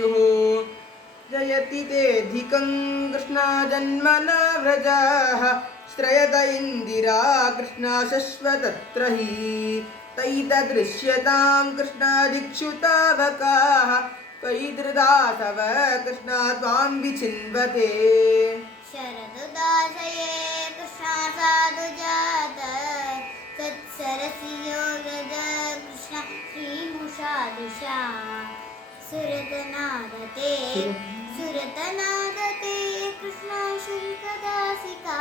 ऊचुः जयति तेऽधिकं कृष्णा जन्मना व्रजाः श्रयत इन्दिरा कृष्णा शश्वतत्र हि तैतदृश्यतां कृष्णा दिक्षु तावकाः कैदृदासव कृष्णा त्वां विचिन्वते शरदुदासये कृष्णा साधुजात तत्सरसियो व्रज कृष्ण श्रीमुषादिशा सुरतनादते कृष्णा शुल्कदासिका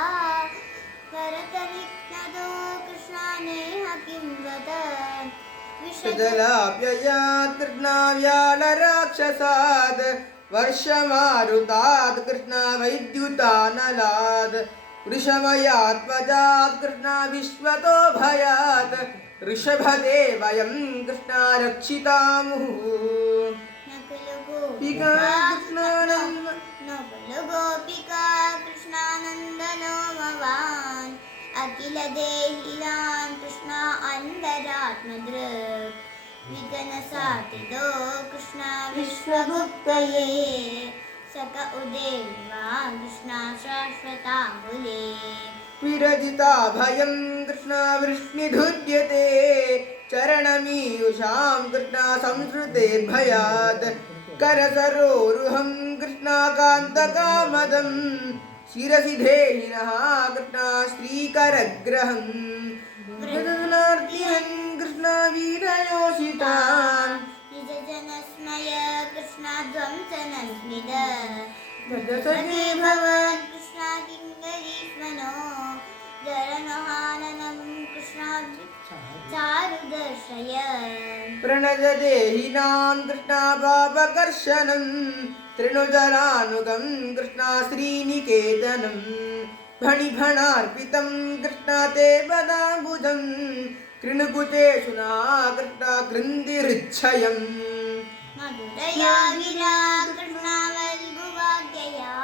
भरतरिक्तदो कृष्णा नेह किं वद विषजलाप्ययात् कृष्णाव्यालराक्षसात् वर्षमारुतात् कृष्णा वैद्युतानलात् वृषमयात्मजात् कृष्णा विश्वतो भयात् ऋषभते वयं कृष्णा रक्षितामुः गोपिका कृष्णानन्दनो भवान् अखिल देहिलान् कृष्णा अन्तरात्मदृक् विघ्नसातिदो कृष्णा विश्वगुप्तये सक उदेवान् कृष्णा शाश्वताम्बुले विरजिता भयं कृष्णा वृष्णिधुर्यते चरणमीयुषां कृष्णा संसृतेर्भयात् करसरोरुहं कृष्णा कान्तकामदं शिरसि धेहिनः कृष्णा श्रीकरग्रहं वृदनार्तिहन् कृष्णा वीरयोषितान् निजजनस्मय कृष्णा ध्वंसनस्मिद भजसखे भवन् कृष्णा किङ्गरीष्मनो जरनहाननं कृष्णा चारुदर्शय प्रणज देहिनां कृष्णा पापकर्षणं तृणुजलानुगं कृष्णा श्रीनिकेतनं फणिफणार्पितं कृष्णा ते पदाम्बुजं कृणुकुचेषु ना कृष्णा कृन्दिहृच्छयम् मधुरया गिरा कृष्णा वल्गुवाग्यया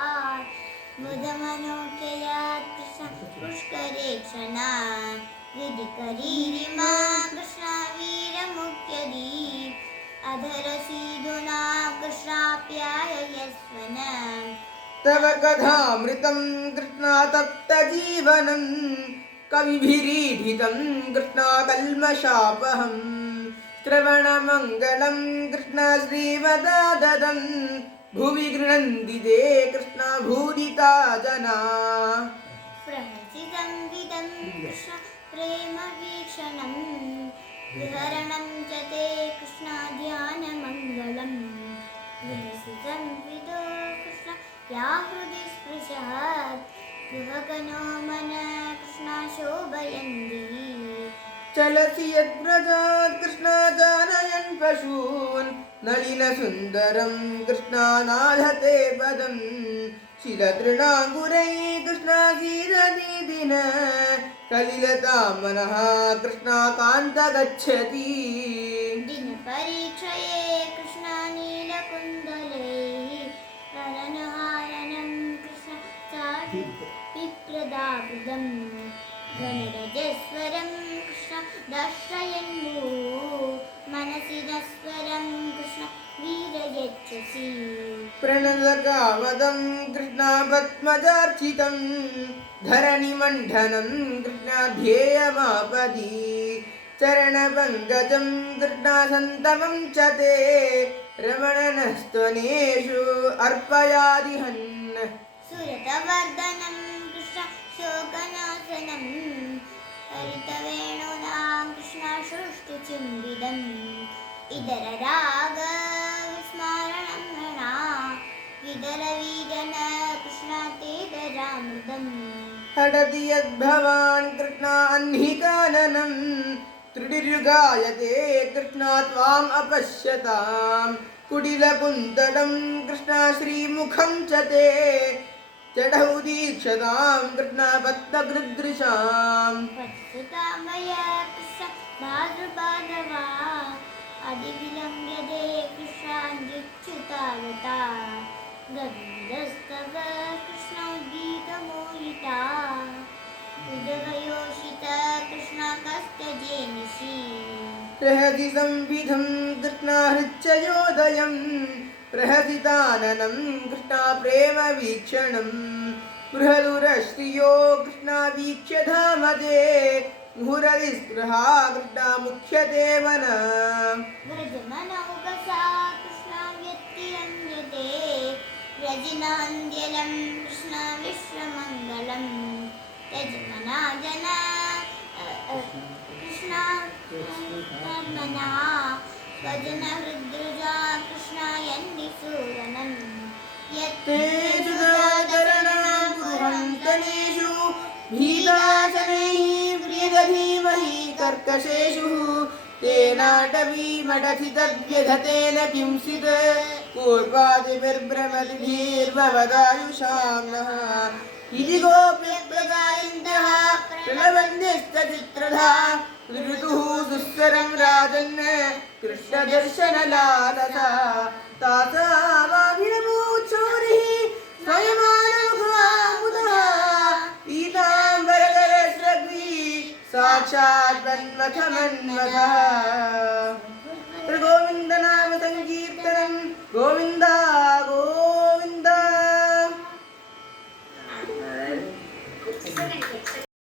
मुदमनोज्ञया कृष्णा पुष्करे क्षणा विधिकरीरिमा कृष्णा वीरमुख्यदी अधरसीधुना कृष्णाप्याययस्वनम् तव कथामृतं कृष्णा तप्तजीवनं कविभिरीडितं कृष्णा कल्मषापहं श्रवणमङ्गलं कृष्णा श्रीमदाददं भुवि गृह्णन्ति ते कृष्णा भूरिता जना प्रहसितं कृष्ण प्रेमवीक्षणं विहरणं च ते कृष्णा ध्यानमङ्गलम् विहसितं विदो कृष्ण या हृदि स्पृशत् गृहगनो मन कृष्णा शोभयन्ति चलति यद्व्रजात् कृष्णा जानयन् पशून् नलिनसुन्दरं कृष्णा नाधते पदं शिलतृणाङ्कुरैः कृष्णा सीदति दिन कलिलता मनः कृष्णा कान्त गच्छति दिनपरीक्षये कृष्णा नीलकुन्दलैः वरनहारणं कृष्ण चारु विप्रदाबुदम् गणरजस्वरं कृष्ण दर्शयन्मो मनसि नस्वरं कृष्ण वीरयच्छसि प्रणतकामदं कृष्णा पद्मजार्चितं धरणिमण्डनं कृष्णा ध्येयमापदि चरणपङ्कजं कृष्णा सन्तमं च ते रमणनस्त्वनेषु अर्पयादिहन् सुरतवर्धनं कृष्ण शोकनाशनं हरितवेणूनां कृष्ण सृष्टिचिम्बिदम् इदरराग विस्मरणं नृणा विदरवीजन कृष्ण तेदरामृतम् हठति यद्भवान् कृष्णा अह्निकाननं त्रिडिर्गायते कृष्णा त्वाम् अपश्यतां कुटिलकुन्तलं कृष्णा श्रीमुखं च ते जडौ दीक्षतां कृष्णा पद्मगृदृशाम् वत्सुतामया कृष्ण भाद्रभाद्रवा अधिविलम्ब्यते कृष्णाञ्जिच्युतावता गन्धस्तव कृष्णोद्गीतमोहिता उदवयोषित कृष्ण कस्तजेनिषि रहसि संविधं कृष्णा हृच्चयोदयं प्रहसिताननं कृष्णा प्रेमवीक्षणं बृहदुरश्रियो कृष्णा वीक्ष्य धामते मुहुररिस्पृहा कृष्णा मुख्यते मनः व्रजमनौगसा कृष्णा व्यक्तिरञ्जते व्रजिनान्द्यलं कृष्णा विश्वमङ्गलं त्यजमना जना कृष्णा कर्मणा स्वजन हृद्रुजा कृष्णा यन्निसूदनं तेषु दयाचरणं गृहन्तनेषु भीताशनैः प्रियदधीमहि कर्कशेषु तेनाटवीमडसि तद्व्यधतेन किंसित् पूर्वादिभिर्भ्रमतिभिर्भवदायुषां नः इति गोप्यप्रगायन्तः प्रणवन्यस्तचित्रधा ऋतुः सुस्वरं राजन् कृष्णदर्शनलालसा तासावाभिनभूचोरिः स्वयमानमुखमामुदः पीताम्बरधरस्रग्वी साक्षात् मन्मथमन्मथः गोविन्द नाम संकीर्तनं गोविन्द